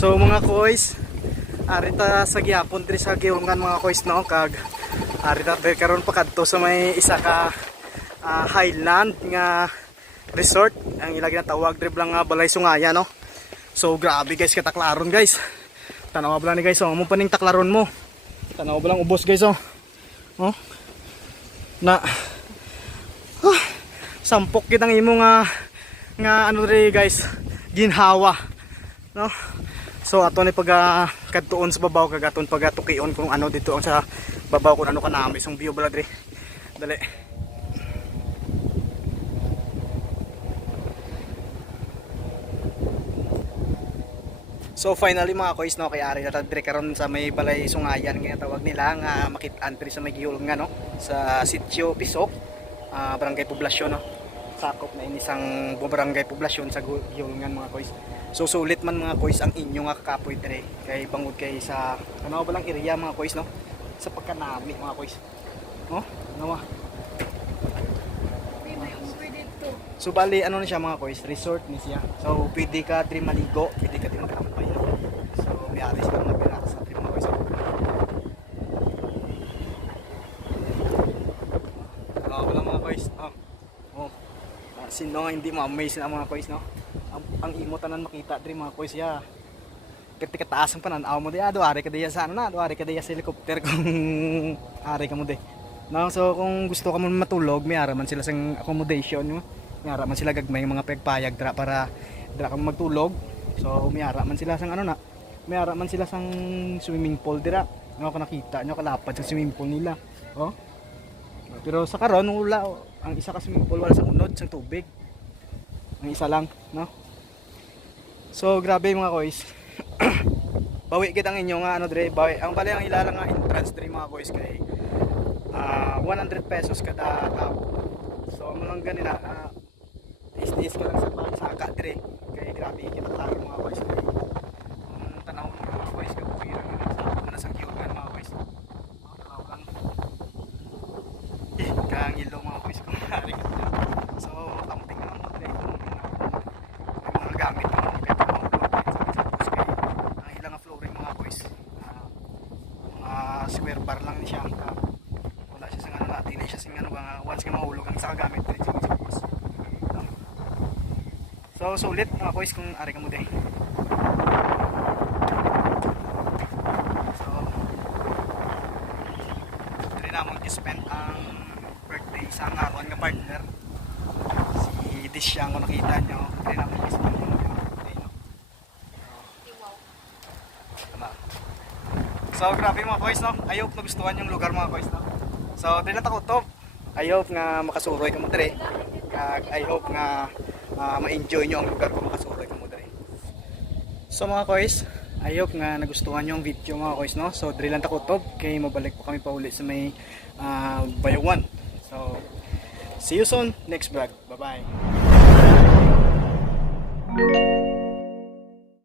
So mga kois, arita sa gyapon diri sa Giungan mga kois no, kag arita karon pa kadto sa may isa ka highland nga resort ang ilagay na tawag diri lang Balay Sungaya no. So grabe guys kataklaron guys. Tanaw ba lang ni guys oh, mo paning taklaron mo. Tanaw ba lang ubos guys oh. Oh. Na sampok kitang imo nga ano diri guys, ginhawa no. So ato ni pag kadtuon sa babaw kag aton pag tukion kung ano dito ang sa babaw kung ano kanami isong view bala diri. Dali. So finally mga kois no, kay ari na dire karon sa may Balay Sungayan nga tawag nila nga makit-an diri sa may Giulngan no, sa Sitio Pisok, barangay Poblasyon no. Sakop na inisang barangay Poblasyon sa Giulngan mga kois. So sulit man mga kois ang inyo nga kakapoy dire kay bangod kay sa ano ba lang area mga kois no, sa pagkanami mga kois. No? Nawa. So bali ano na siya mga kois, resort ni siya. So pwede ka dire maligo, pwede ka dire magkampay no. So may aris ka na pera sa dire mga kois. Wala mga kois. Sino nga hindi ma-amaze na mga kois no. Ang imo tanan makita diri mga kois ya. Kati kataas ang panan-aw mo di ado ari ka diya sa ano na, ado ari ka diya sa helicopter kung ari ka mo di. No, so kung gusto ka mo matulog, may ara man sila sang accommodation no. May ara man sila gagmay mga pagpayag dra para dra ka magtulog. So may ara man sila sang ano na. May ara man sila sang swimming pool dira. Nga ko nakita nyo kalapad sa swimming pool nila. Oh. Pero sa karon wala ang isa ka swimming pool wala sa unod sa tubig. Ang isa lang, no? So grabe mga kois. Bawi gid ang inyo nga ano dire, bawi. Ang bali ang ilala nga entrance dire mga kois kay 100 pesos kada tao. So mo lang ganina is ka lang sa pagsaka dire. Kay grabe kita klaro mga kois. Tanaw mga kois kay pira nga sa Giulngan mga kois. Tanaw lang. Kang ilong mga kois kung ari ka. So camping lang mo dire. Mga gamit mo square bar lang siya. Wala siya sa ano natin, siya sing ano once ka mahulog ang sa gamit din siya sa bus. So sulit mga kois kung ari ka mo din. So dili na mo i-spend ang birthday sa ngaron nga partner. Si Dish siya kung nakita nyo. Dili na mo i-spend yung birthday no. So grabe mga kois no. I hope nagustuhan yung lugar mga kois no. So dili na ta kutob. I hope nga makasuroy ka mo dire. Kag I hope nga ma-enjoy nyo ang lugar kung makasuroy ka mo dire. So mga kois, I hope nga nagustuhan nyo ang video mga kois no. So dili lang ta kutob kay mabalik pa kami pa uli sa may Bayawan. So see you soon next vlog. Bye bye.